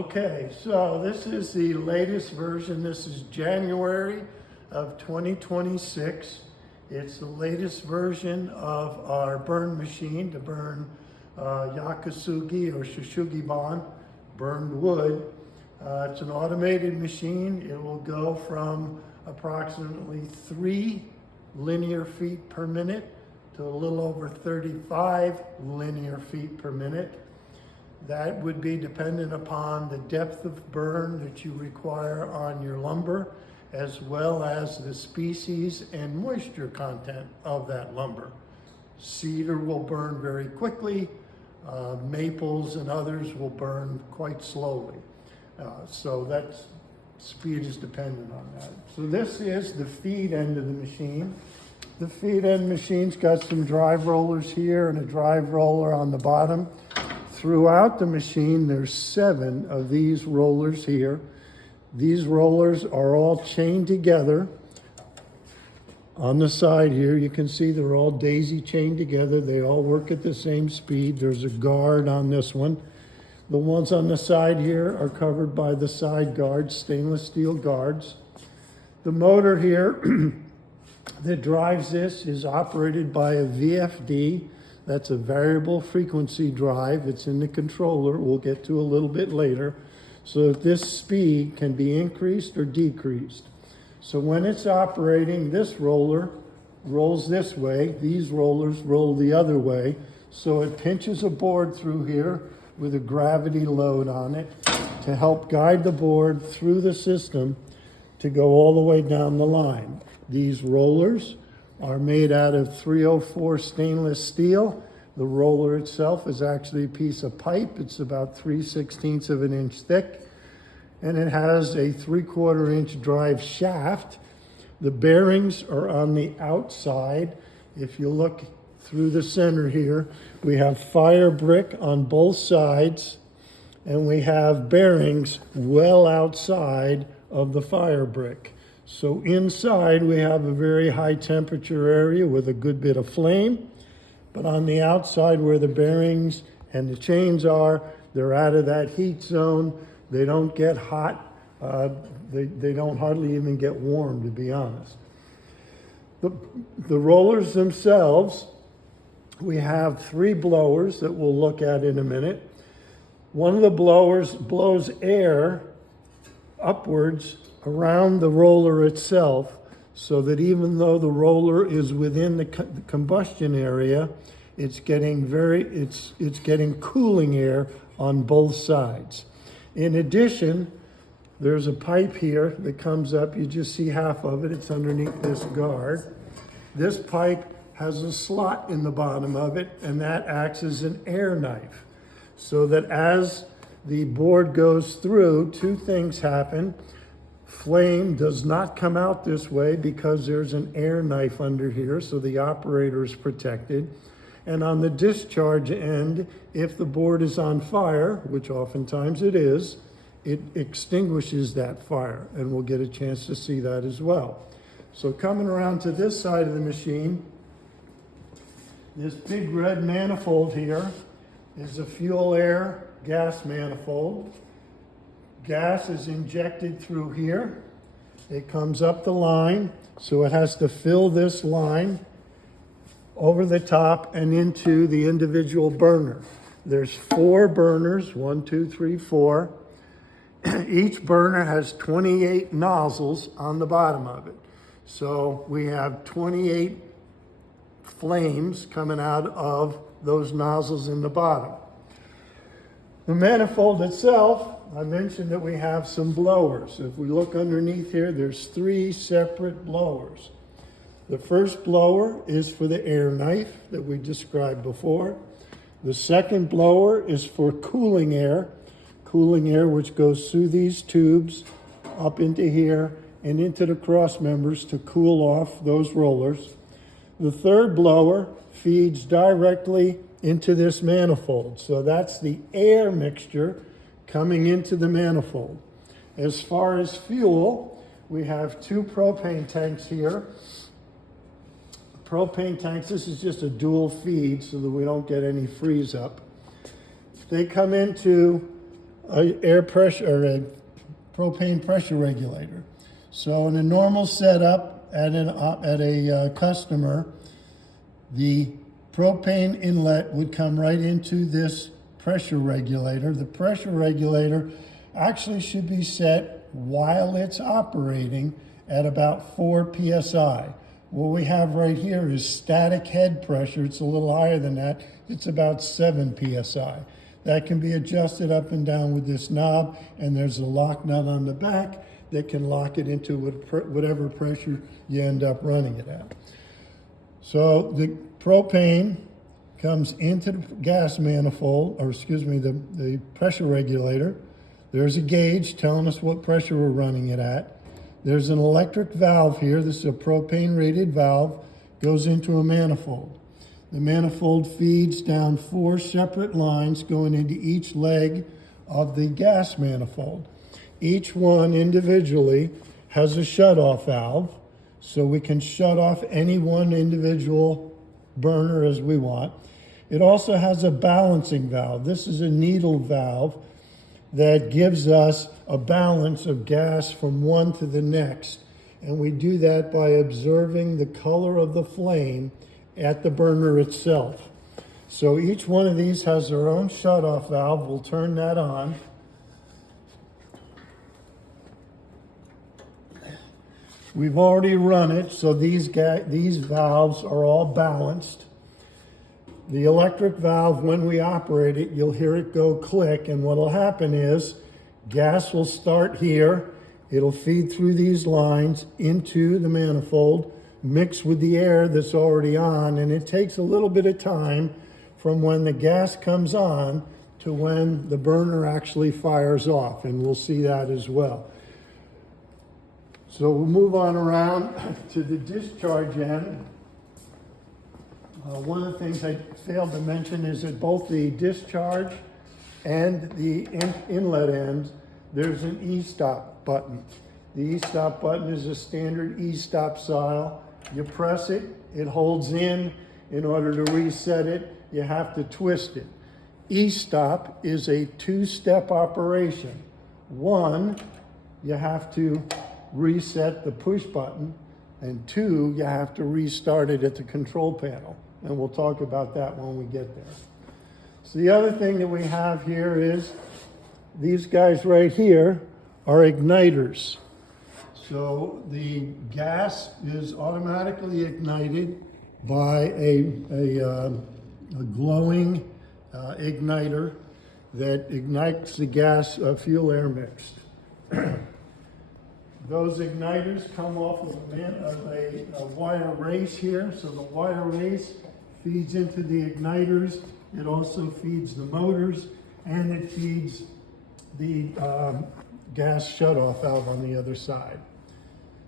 Okay, so this is the latest version. This is January of 2026. It's the latest version of our burn machine to burn Yaki or Sugi burned wood. It's an automated machine. It will go from approximately 3 linear feet per minute to a little over 35 linear feet per minute. That would be dependent upon the depth of burn that you require on your lumber, as well as the species and moisture content of that lumber. Cedar will burn very quickly. Maples and others will burn quite slowly. So that speed is dependent on that. So this is the feed end of the machine. The feed end machine's got some drive rollers here and a drive roller on the bottom. Throughout the machine, there's 7 of these rollers here. These rollers are all chained together. On the side here, you can see they're all daisy chained together. They all work at the same speed. There's a guard on this one. The ones on the side here are covered by the side guards, stainless steel guards. The motor here that drives this is operated by a VFD. That's a variable frequency drive. It's in the controller. We'll get to a little bit later. So that this speed can be increased or decreased. So when it's operating, this roller rolls this way. These rollers roll the other way. So it pinches a board through here with a gravity load on it to help guide the board through the system to go all the way down the line. These rollers are made out of 304 stainless steel. The roller itself is actually a piece of pipe. It's about 3/16 of an inch thick, and it has a 3/4 inch drive shaft. The bearings are on the outside. If you look through the center here, we have fire brick on both sides, and we have bearings well outside of the fire brick. So inside we have a very high temperature area with a good bit of flame, but on the outside where the bearings and the chains are, they're out of that heat zone. They don't get hot. They don't hardly even get warm, to be honest. The rollers themselves, we have 3 blowers that we'll look at in a minute. One of the blowers blows air upwards around the roller itself, so that even though the roller is within the combustion area, it's getting cooling air on both sides. In addition, there's a pipe here that comes up. You just see half of it. It's underneath this guard. This pipe has a slot in the bottom of it, and that acts as an air knife. So that as the board goes through, 2 things happen. Flame does not come out this way because there's an air knife under here, so the operator is protected. And on the discharge end, if the board is on fire, which oftentimes it is, it extinguishes that fire, and we'll get a chance to see that as well. So coming around to this side of the machine, this big red manifold here is a fuel air gas manifold. Gas is injected through here. It comes up the line, so it has to fill this line over the top and into the individual burner. There's 4 burners, 1, 2, 3, 4. Each burner has 28 nozzles on the bottom of it. So we have 28 flames coming out of those nozzles in the bottom. The manifold itself, I mentioned that we have some blowers. If we look underneath here, there's 3 separate blowers. The first blower is for the air knife that we described before. The second blower is for cooling air which goes through these tubes up into here and into the cross members to cool off those rollers. The third blower feeds directly into this manifold. So that's the air mixture coming into the manifold. As far as fuel, we have 2 propane tanks here. Propane tanks, this is just a dual feed so that we don't get any freeze up. They come into air pressure or a propane pressure regulator. So in a normal setup at a customer, the propane inlet would come right into this pressure regulator. The pressure regulator actually should be set while it's operating at about 4 psi. What we have right here is static head pressure. It's a little higher than that. It's about 7 psi. That can be adjusted up and down with this knob, and there's a lock nut on the back that can lock it into whatever pressure you end up running it at. So the propane comes into the gas manifold, or excuse me, the pressure regulator. There's a gauge telling us what pressure we're running it at. There's an electric valve here. This is a propane rated valve, goes into a manifold. The manifold feeds down 4 separate lines going into each leg of the gas manifold. Each one individually has a shutoff valve, so we can shut off any one individual burner as we want. It also has a balancing valve. This is a needle valve that gives us a balance of gas from one to the next. And we do that by observing the color of the flame at the burner itself. So each one of these has their own shutoff valve. We'll turn that on. We've already run it, so these valves are all balanced. The electric valve, when we operate it, you'll hear it go click, and what'll happen is gas will start here. It'll feed through these lines into the manifold, mix with the air that's already on, and it takes a little bit of time from when the gas comes on to when the burner actually fires off, and we'll see that as well. So we'll move on around to the discharge end. One of the things I failed to mention is that both the discharge and the inlet ends, there's an e-stop button. The e-stop button is a standard e-stop style. You press it, it holds in. In order to reset it, you have to twist it. E-stop is a 2-step operation. One, you have to reset the push button, and 2, you have to restart it at the control panel. And we'll talk about that when we get there. So the other thing that we have here is these guys right here are igniters. So the gas is automatically ignited by a glowing igniter that ignites the gas fuel air mixed. Those igniters come off of a wire race here. So the wire race feeds into the igniters. It also feeds the motors, and it feeds the gas shutoff valve on the other side.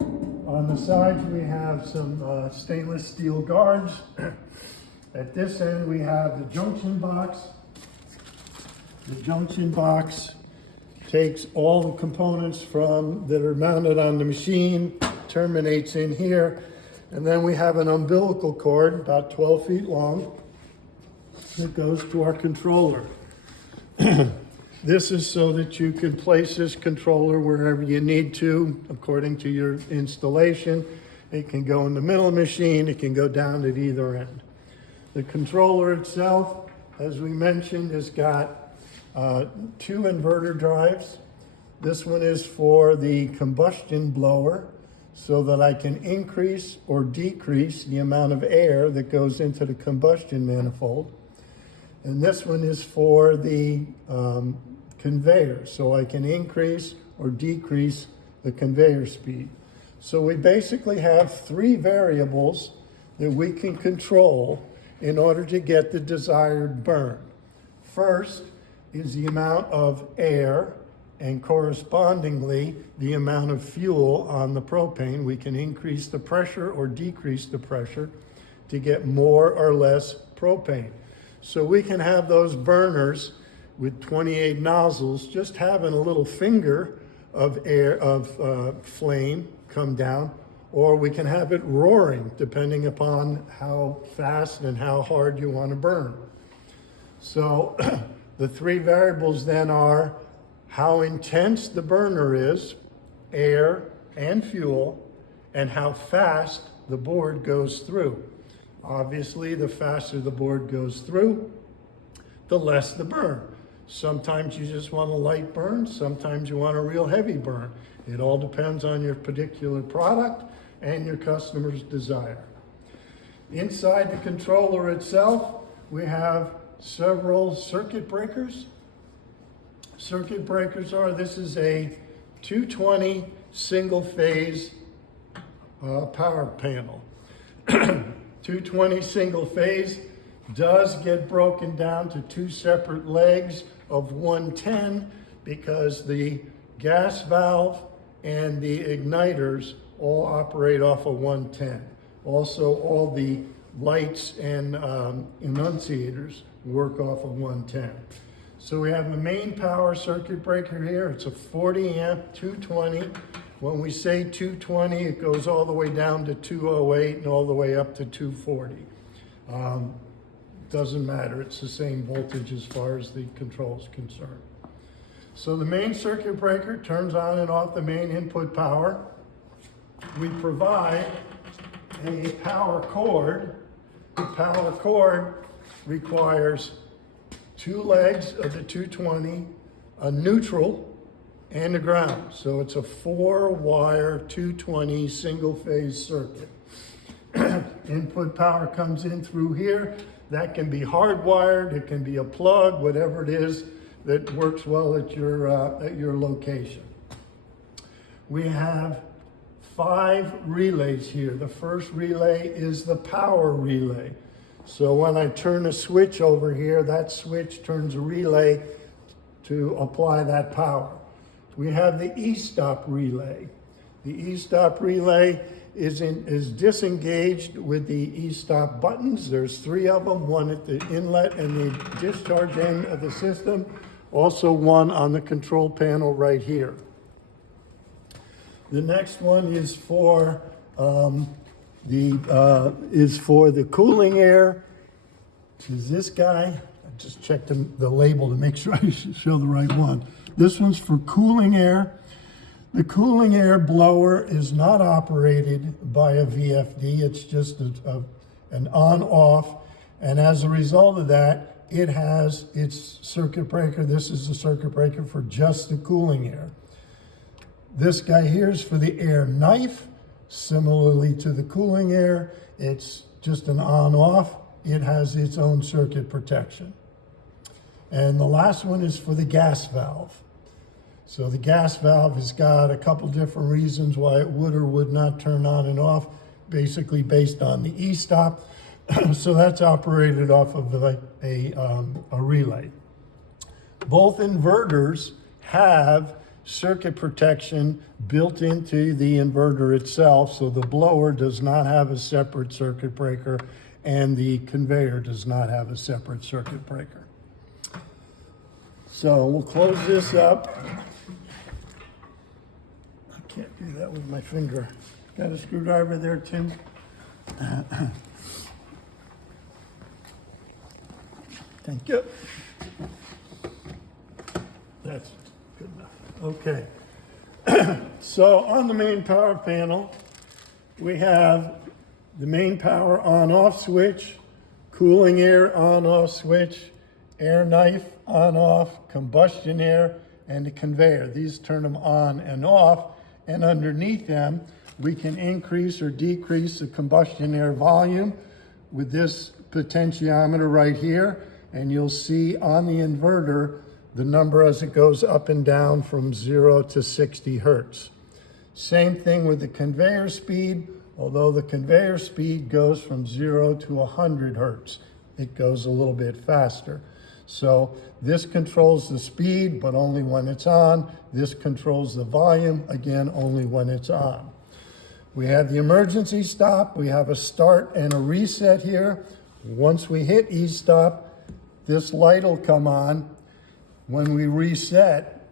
On the sides, we have some stainless steel guards. At this end, we have the junction box. The junction box takes all the components that are mounted on the machine, terminates in here, and then we have an umbilical cord about 12 feet long that goes to our controller. This is so that you can place this controller wherever you need to, according to your installation. It can go in the middle of the machine, it can go down at either end. The controller itself, as we mentioned, has got 2 inverter drives. This one is for the combustion blower, so that I can increase or decrease the amount of air that goes into the combustion manifold. And this one is for the conveyor, so I can increase or decrease the conveyor speed. So we basically have 3 variables that we can control in order to get the desired burn. First is the amount of air, and correspondingly the amount of fuel on the propane. We can increase the pressure or decrease the pressure to get more or less propane. So we can have those burners with 28 nozzles just having a little finger of flame come down, or we can have it roaring depending upon how fast and how hard you want to burn. So the 3 variables then are how intense the burner is, air and fuel, and how fast the board goes through. Obviously, the faster the board goes through, the less the burn. Sometimes you just want a light burn, sometimes you want a real heavy burn. It all depends on your particular product and your customer's desire. Inside the controller itself, we have several circuit breakers. Circuit breakers this is a 220 single phase power panel. 220 single phase does get broken down to two separate legs of 110 because the gas valve and the igniters all operate off of 110. Also, all the lights and enunciators work off of 110. So we have the main power circuit breaker here. It's a 40 amp 220. When we say 220, it goes all the way down to 208 and all the way up to 240. Doesn't matter, it's the same voltage as far as the control is concerned. So the main circuit breaker turns on and off the main input power. We provide a power cord. The power cord requires two legs of the 220, a neutral, and a ground. So it's a 4-wire 220 single phase circuit. Input power comes in through here. That can be hardwired, it can be a plug, whatever it is that works well at your location. We have 5 relays here. The first relay is the power relay. So when I turn a switch over here, that switch turns a relay to apply that power. We have the e-stop relay. The e-stop relay is disengaged with the e-stop buttons. There's 3 of them, one at the inlet and the discharge end of the system. Also one on the control panel right here. The next one is for the cooling air. Is this guy? I just checked the label to make sure I show the right one. This one's for cooling air. The cooling air blower is not operated by a VFD. It's just an on-off. And as a result of that, it has its circuit breaker. This is the circuit breaker for just the cooling air. This guy here is for the air knife. Similarly to the cooling air, it's just an on-off. It has its own circuit protection. And the last one is for the gas valve. So the gas valve has got a couple different reasons why it would or would not turn on and off, basically based on the e-stop. So that's operated off of a relay. Both inverters have circuit protection built into the inverter itself, so the blower does not have a separate circuit breaker and the conveyor does not have a separate circuit breaker. So we'll close this up. I can't do that with my finger. Got a screwdriver there, Tim? Thank you. That's good enough. Okay. So on the main power panel, we have the main power on-off switch, cooling air on-off switch, air knife on-off, combustion air, and the conveyor. These turn them on and off, and underneath them, we can increase or decrease the combustion air volume with this potentiometer right here, and you'll see on the inverter the number as it goes up and down from 0 to 60 hertz. Same thing with the conveyor speed, although the conveyor speed goes from 0 to 100 hertz. It goes a little bit faster. So this controls the speed, but only when it's on. This controls the volume, again, only when it's on. We have the emergency stop. We have a start and a reset here. Once we hit e-stop, this light will come on. When we reset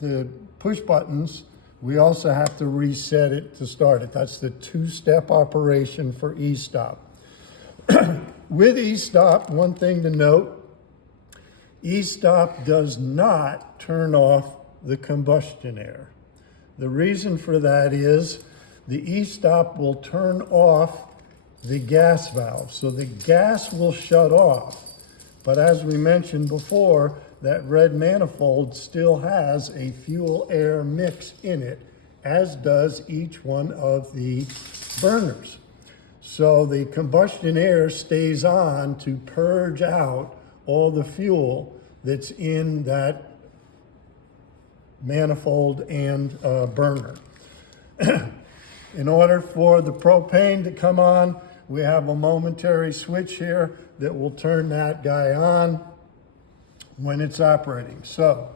the push buttons, we also have to reset it to start it. That's the 2-step operation for e-stop. With e-stop, one thing to note E-stop does not turn off the combustion air. The reason for that is the e-stop will turn off the gas valve. So the gas will shut off. But as we mentioned before, that red manifold still has a fuel air mix in it, as does each one of the burners. So the combustion air stays on to purge out all the fuel that's in that manifold and burner. In order for the propane to come on, we have a momentary switch here that will turn that guy on when it's operating. So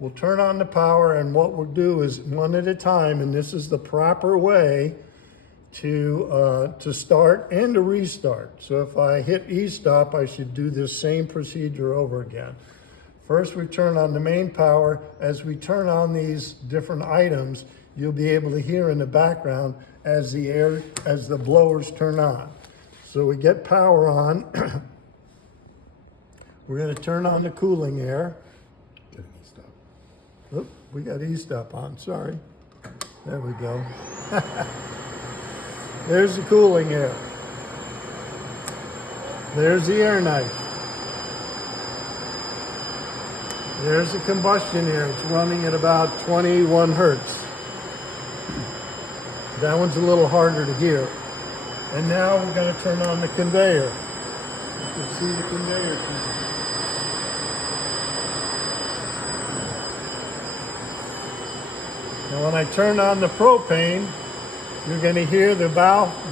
we'll turn on the power, and what we'll do is one at a time, and this is the proper way to start and to restart. So if I hit e-stop, I should do this same procedure over again. First, we turn on the main power. As we turn on these different items, you'll be able to hear in the background as the blowers turn on. So we get power on. We're going to turn on the cooling air. Get e-stop. Oop, we got e-stop on, sorry. There we go. There's the cooling air. There's the air knife. There's the combustion air. It's running at about 21 hertz. That one's a little harder to hear. And now we're going to turn on the conveyor. You can see the conveyor. Now when I turn on the propane, you're going to hear the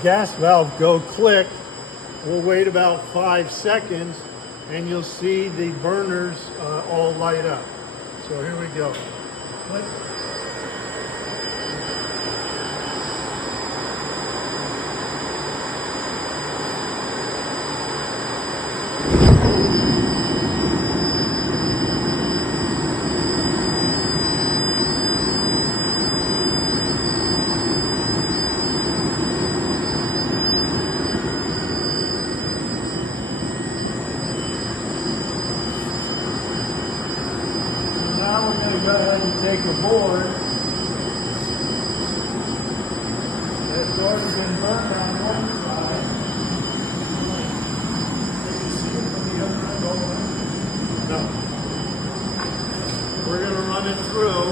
gas valve go click. We'll wait about 5 seconds and you'll see the burners all light up. So here we go. Click. Now we're going to go ahead and take a board that's already been burned on one side. Can you see it from the other end open? No. We're going to run it through.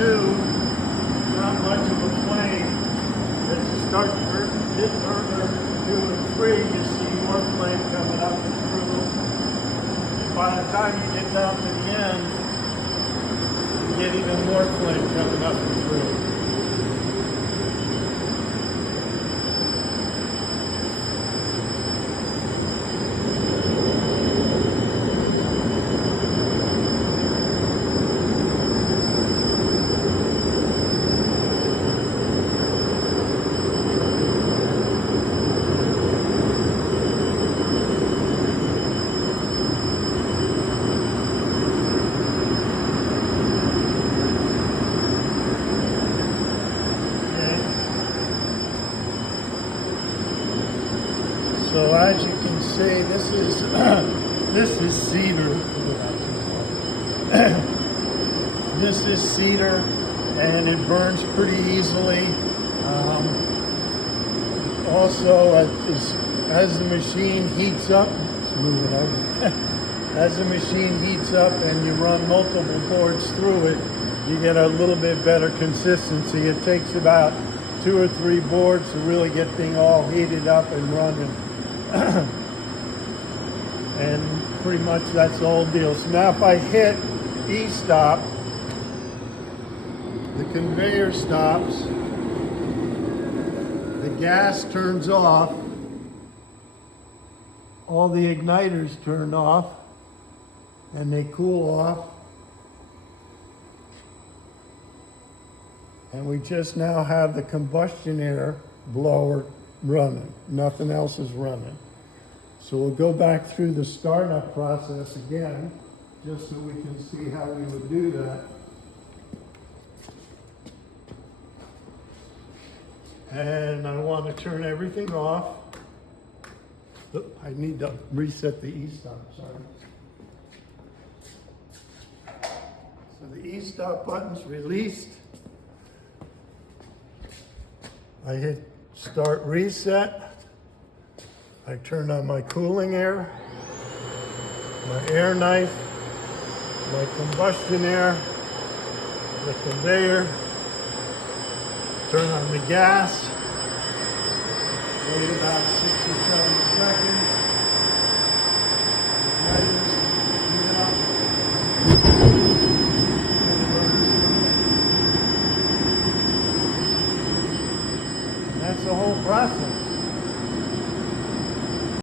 Not much of a flame. As you start to hit burner 2 and 3, you see more flame coming up and through. By the time you get down to the end, you get even more flame coming up and through. So as you can see, this is cedar. This is cedar, and it burns pretty easily. Also, as the machine heats up, it's moving over. As the machine heats up and you run multiple boards through it, you get a little bit better consistency. It takes about 2 or 3 boards to really get things all heated up and running. And pretty much that's the whole deal. So now if I hit e-stop, the conveyor stops, the gas turns off, all the igniters turn off, and they cool off. And we just now have the combustion air blower running. Nothing else is running. So we'll go back through the startup process again, just so we can see how we would do that. And I want to turn everything off. Oop, I need to reset the e-stop, sorry. So the e-stop button's released. I hit start reset. I turn on my cooling air, my air knife, my combustion air, the conveyor, turn on the gas, wait about 6 or 7 seconds.